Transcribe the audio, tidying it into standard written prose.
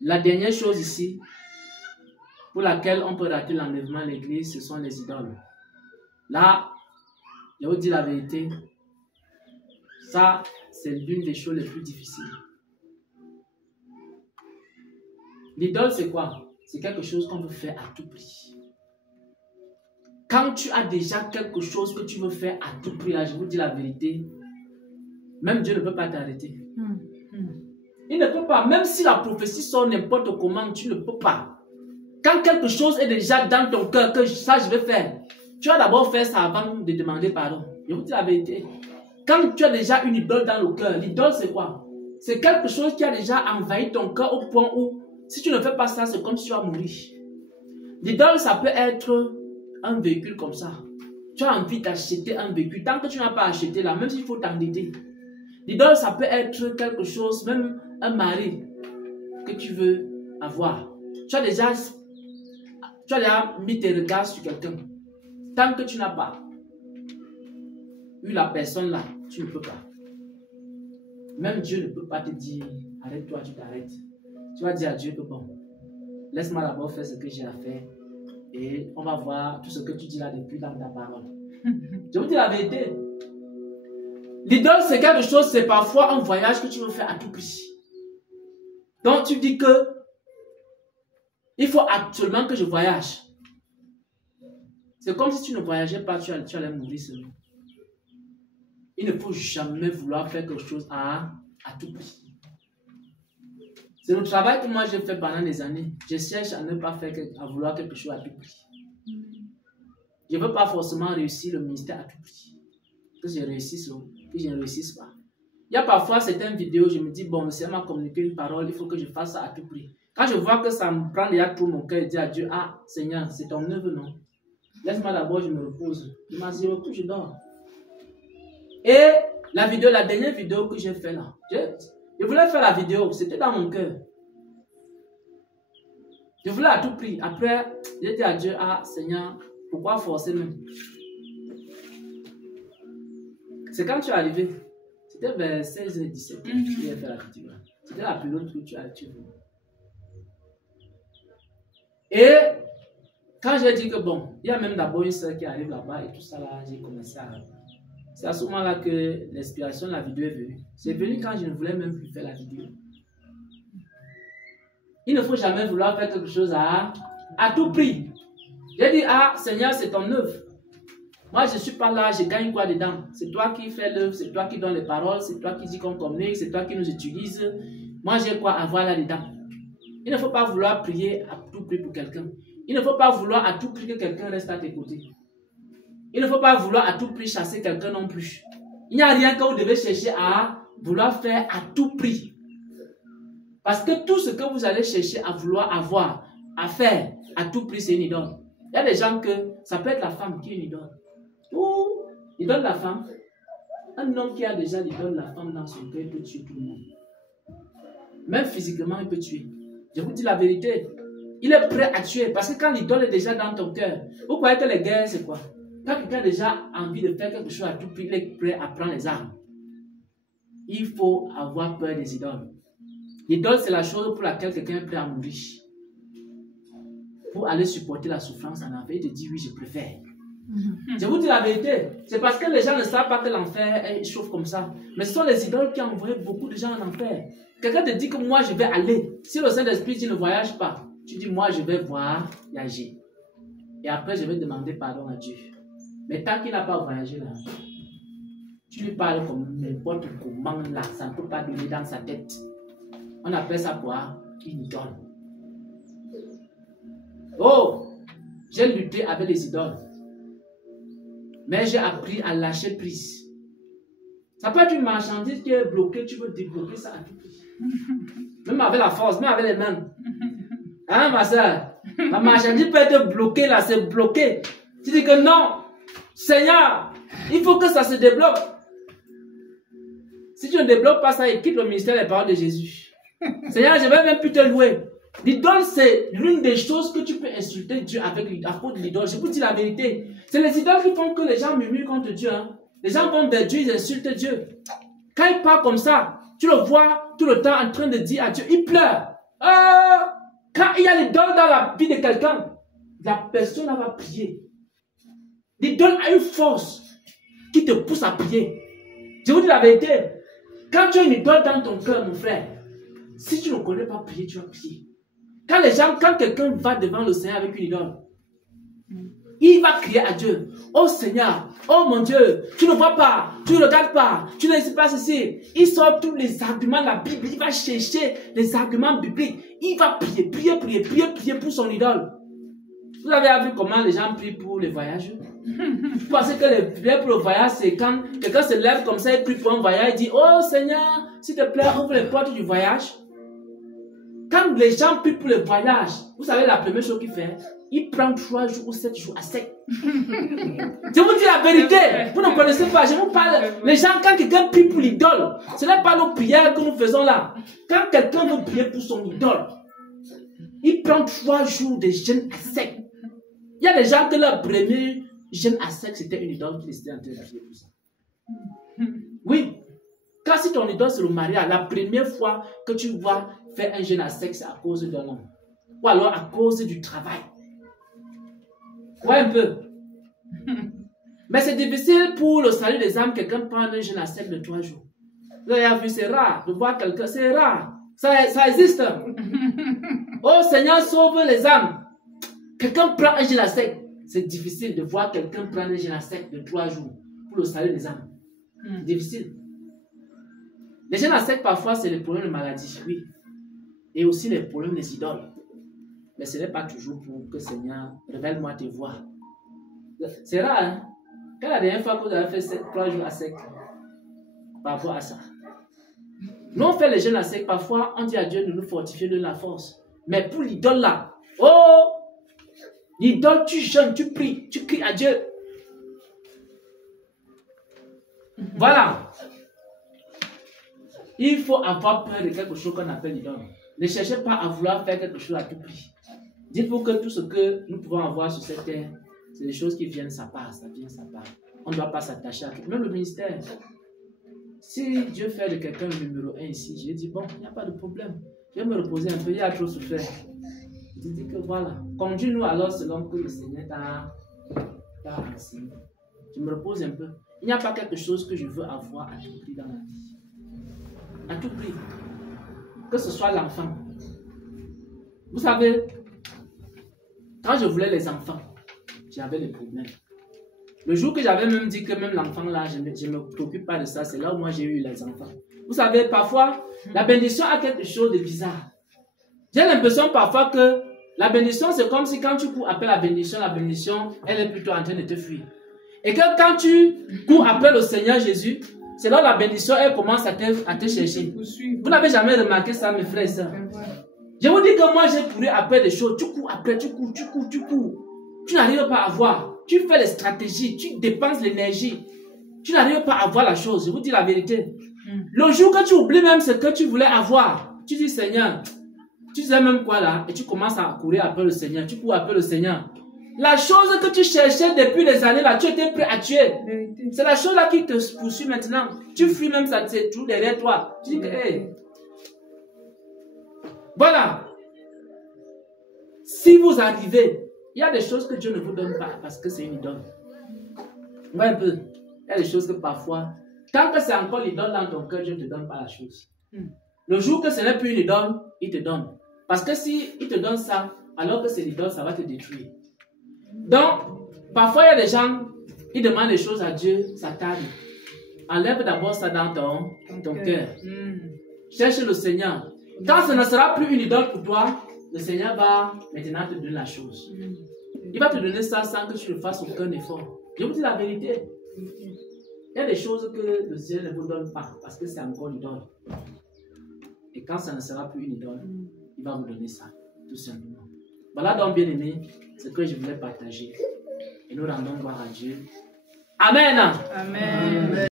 La dernière chose ici, pour laquelle on peut rater l'enlèvement de l'église, ce sont les idoles. Là, je vous dis la vérité, ça, c'est l'une des choses les plus difficiles. L'idole, c'est quoi? C'est quelque chose qu'on veut faire à tout prix. Quand tu as déjà quelque chose que tu veux faire à tout prix, là, je vous dis la vérité, même Dieu ne peut pas t'arrêter. Il ne peut pas, même si la prophétie sort n'importe comment, tu ne peux pas. Quand quelque chose est déjà dans ton cœur, que ça je vais faire, tu vas d'abord faire ça avant de demander pardon. Je vous dis la vérité. Quand tu as déjà une idole dans le cœur, l'idole c'est quoi? C'est quelque chose qui a déjà envahi ton cœur au point où, si tu ne fais pas ça, c'est comme si tu vas mourir. L'idole, ça peut être un véhicule comme ça. Tu as envie d'acheter un véhicule. Tant que tu n'as pas acheté là, même s'il faut t'endetter. L'idole, ça peut être quelque chose, même un mari que tu veux avoir. Tu as déjà mis tes regards sur quelqu'un. Tant que tu n'as pas eu la personne là, tu ne peux pas. Même Dieu ne peut pas te dire, arrête-toi, tu t'arrêtes. Tu vas dire à Dieu que bon, laisse-moi d'abord faire ce que j'ai à faire et on va voir tout ce que tu dis là depuis dans ta parole. Je vous dis la vérité. L'idole, c'est quelque chose, c'est parfois un voyage que tu veux faire à tout prix. Donc tu dis que il faut absolument que je voyage. C'est comme si tu ne voyageais pas, tu allais mourir seulement. Il ne faut jamais vouloir faire quelque chose à tout prix. C'est le travail que moi j'ai fait pendant des années. Je cherche à ne pas faire, à vouloir quelque chose à tout prix. Je ne veux pas forcément réussir le ministère à tout prix. Que je réussisse ou que je ne réussisse pas. Il y a parfois certaines vidéos, je me dis, bon, si elle m'a communiqué une parole, il faut que je fasse ça à tout prix. Quand je vois que ça me prend déjà tout mon cœur, je dis à Dieu, ah, Seigneur, c'est ton œuvre, non? Laisse-moi d'abord, je me repose. Je m'assure que je dors. Et la dernière vidéo que j'ai fait là, je voulais faire la vidéo, c'était dans mon cœur. Je voulais à tout prix. Après, j'ai dit à Dieu, ah, Seigneur, pourquoi forcer même? C'est quand tu es arrivé. C'était vers 16h17 que tu as fait la vidéo. C'était la plus longue que tu as tué. Et quand j'ai dit que bon, il y a même d'abord une soeur qui arrive là-bas et tout ça là, j'ai commencé à... C'est à ce moment-là que l'inspiration de la vidéo est venue. C'est venu quand je ne voulais même plus faire la vidéo. Il ne faut jamais vouloir faire quelque chose à tout prix. J'ai dit, ah Seigneur, c'est ton œuvre. Moi, je ne suis pas là, je gagne quoi dedans? C'est toi qui fais l'œuvre, c'est toi qui donnes les paroles, c'est toi qui dis qu'on communique, c'est toi qui nous utilise. Moi, j'ai quoi à voir là-dedans? Il ne faut pas vouloir prier à tout prix pour quelqu'un. Il ne faut pas vouloir à tout prix que quelqu'un reste à tes côtés. Il ne faut pas vouloir à tout prix chasser quelqu'un non plus. Il n'y a rien que vous devez chercher à vouloir faire à tout prix. Parce que tout ce que vous allez chercher à vouloir avoir, à faire à tout prix, c'est une idole. Il y a des gens que ça peut être la femme qui est une idole. Ou l'idole de la femme. Un homme qui a déjà l'idole de la femme dans son cœur, il peut tuer tout le monde. Même physiquement, il peut tuer. Je vous dis la vérité. Il est prêt à tuer. Parce que quand l'idole est déjà dans ton cœur, vous croyez que les guerres, c'est quoi? Quand quelqu'un a déjà envie de faire quelque chose à tout prix, il est prêt à prendre les armes. Il faut avoir peur des idoles. L'idole, c'est la chose pour laquelle quelqu'un est prêt à mourir. Pour aller supporter la souffrance en enfer, il te dit oui, je préfère. Je vous dis la vérité. C'est parce que les gens ne savent pas que l'enfer chauffe comme ça. Mais ce sont les idoles qui envoient beaucoup de gens en enfer. Quelqu'un te dit que moi, je vais aller. Si le Saint-Esprit dit ne voyage pas, tu dis moi, je vais voir et agir. Et après, je vais demander pardon à Dieu. Mais tant qu'il n'a pas voyagé là, tu lui parles comme n'importe comment là, ça ne peut pas donner dans sa tête. On appelle ça quoi? Une idole. Oh, j'ai lutté avec les idoles. Mais j'ai appris à lâcher prise. Ça peut être une marchandise qui est bloquée, tu veux débloquer ça à tout prix. Même avec la force, même avec les mains. Hein, ma soeur? La marchandise peut être bloquée là, c'est bloqué. Tu dis que non, Seigneur, il faut que ça se débloque. Si tu ne débloques pas ça, il quitte le ministère des paroles de Jésus. Seigneur, je ne vais même plus te louer. L'idole, c'est l'une des choses que tu peux insulter Dieu avec à cause de l'idole. Je vous dis la vérité. C'est les idoles qui font que les gens murmurent contre Dieu. Hein. Les gens vont vers Dieu, ils insultent Dieu. Quand il parle comme ça, tu le vois tout le temps en train de dire à Dieu, il pleure. Quand il y a l'idole dans la vie de quelqu'un, la personne va prier. L'idole a une force qui te pousse à prier. Je vous dis la vérité. Quand tu as une idole dans ton cœur, mon frère, si tu ne connais pas prier, tu vas prier. Quand quelqu'un va devant le Seigneur avec une idole, il va crier à Dieu. Oh Seigneur, oh mon Dieu, tu ne vois pas, tu ne regardes pas, tu ne sais pas ceci. Il sort tous les arguments de la Bible, il va chercher les arguments bibliques. Il va prier pour son idole. Vous avez vu comment les gens prient pour les voyages? Vous pensez que les prières pour le voyage, c'est quand quelqu'un se lève comme ça, il prie pour un voyage, il dit, oh Seigneur, s'il te plaît, ouvre les portes du voyage. Quand les gens prient pour le voyage, vous savez la première chose qu'il fait? Il prend 3 jours ou 7 jours à sec. Je vous dis la vérité. Vous ne connaissez pas. Je vous parle. Les gens, quand quelqu'un prie pour l'idole, ce n'est pas nos prières que nous faisons là. Quand quelqu'un veut prier pour son idole, il prend 3 jours de jeûne à sec. Il y a des gens que leur premier jeûne à sec, c'était une idole qui était en train de prier pour ça. Oui. Quand si ton idole c'est le mariage, la première fois que tu vas faire un jeûne à sec, c'est à cause d'un homme. Ou alors à cause du travail. Ouais, un peu. Mais c'est difficile pour le salut des âmes, quelqu'un prend un jeûne à sec de 3 jours. Vous avez vu, c'est rare de voir quelqu'un, c'est rare. Ça existe. Oh Seigneur, sauve les âmes. Quelqu'un prend un jeûne à sec. C'est difficile de voir quelqu'un prendre un jeûne à sec de 3 jours pour le salut des âmes. Difficile. Les jeûnes à sec, parfois, c'est les problèmes de maladie, oui. Et aussi les problèmes des idoles. Mais ce n'est pas toujours pour que Seigneur, révèle-moi tes voies. C'est rare, hein? Quand la dernière fois que vous avez fait 3 jours à sec, par rapport à ça. Nous, on fait les jeûnes à sec, parfois, on dit à Dieu de nous fortifier de la force. Mais pour l'idole là, oh! L'idole, tu jeûnes, tu pries, tu cries à Dieu. Voilà. Il faut avoir peur de quelque chose qu'on appelle l'idole. Ne cherchez pas à vouloir faire quelque chose à tout prix. Dites-vous que tout ce que nous pouvons avoir sur cette terre, c'est des choses qui viennent sa part, ça vient sa part. On ne doit pas s'attacher à tout. Même le ministère. Si Dieu fait de quelqu'un le numéro 1 ici, je dis bon, il n'y a pas de problème. Je vais me reposer un peu, il y a trop souffert. Je dis que voilà, conduis-nous alors selon que le Seigneur t'a enseigné. Je me repose un peu. Il n'y a pas quelque chose que je veux avoir à tout prix dans la vie. À tout prix. Que ce soit l'enfant. Vous savez, quand je voulais les enfants, j'avais des problèmes. Le jour que j'avais même dit que même l'enfant là, je ne me préoccupe pas de ça, c'est là où moi j'ai eu les enfants. Vous savez, parfois, la bénédiction a quelque chose de bizarre. J'ai l'impression parfois que la bénédiction, c'est comme si quand tu cours après la bénédiction, elle est plutôt en train de te fuir. Et que quand tu cours après le Seigneur Jésus, c'est là où la bénédiction, elle commence à te chercher. Vous n'avez jamais remarqué ça, mes frères et sœurs? Je vous dis que moi, j'ai couru après des choses. Tu cours après, tu cours. Tu n'arrives pas à voir. Tu fais les stratégies, tu dépenses l'énergie. Tu n'arrives pas à voir la chose. Je vous dis la vérité. Le jour que tu oublies même ce que tu voulais avoir, tu dis Seigneur, tu sais même quoi là, et tu commences à courir après le Seigneur. Tu cours après le Seigneur. La chose que tu cherchais depuis des années là, tu étais prêt à tuer. C'est la chose là qui te poursuit maintenant. Tu fuis même ça, c'est tout derrière toi. Tu dis que, hey. Voilà. Si vous arrivez, il y a des choses que Dieu ne vous donne pas parce que c'est une idole. Ouais, un peu. Il y a des choses que parfois, tant que c'est encore l'idole dans ton cœur, Dieu ne te donne pas la chose. Le jour que ce n'est plus une idole, il te donne. Parce que si il te donne ça, alors que c'est l'idole, ça va te détruire. Donc, parfois, il y a des gens, ils demandent des choses à Dieu, ça tarde. Enlève d'abord ça dans ton cœur. Cherche le Seigneur. Quand ce ne sera plus une idole pour toi, le Seigneur va maintenant te donner la chose. Il va te donner ça sans que tu ne fasses aucun effort. Je vous dis la vérité. Il y a des choses que le Seigneur ne vous donne pas parce que c'est encore une idole. Et quand ça ne sera plus une idole, il va vous donner ça, tout simplement. Voilà donc, bien aimé, ce que je voulais partager. Et nous rendons gloire à Dieu. Amen. Amen.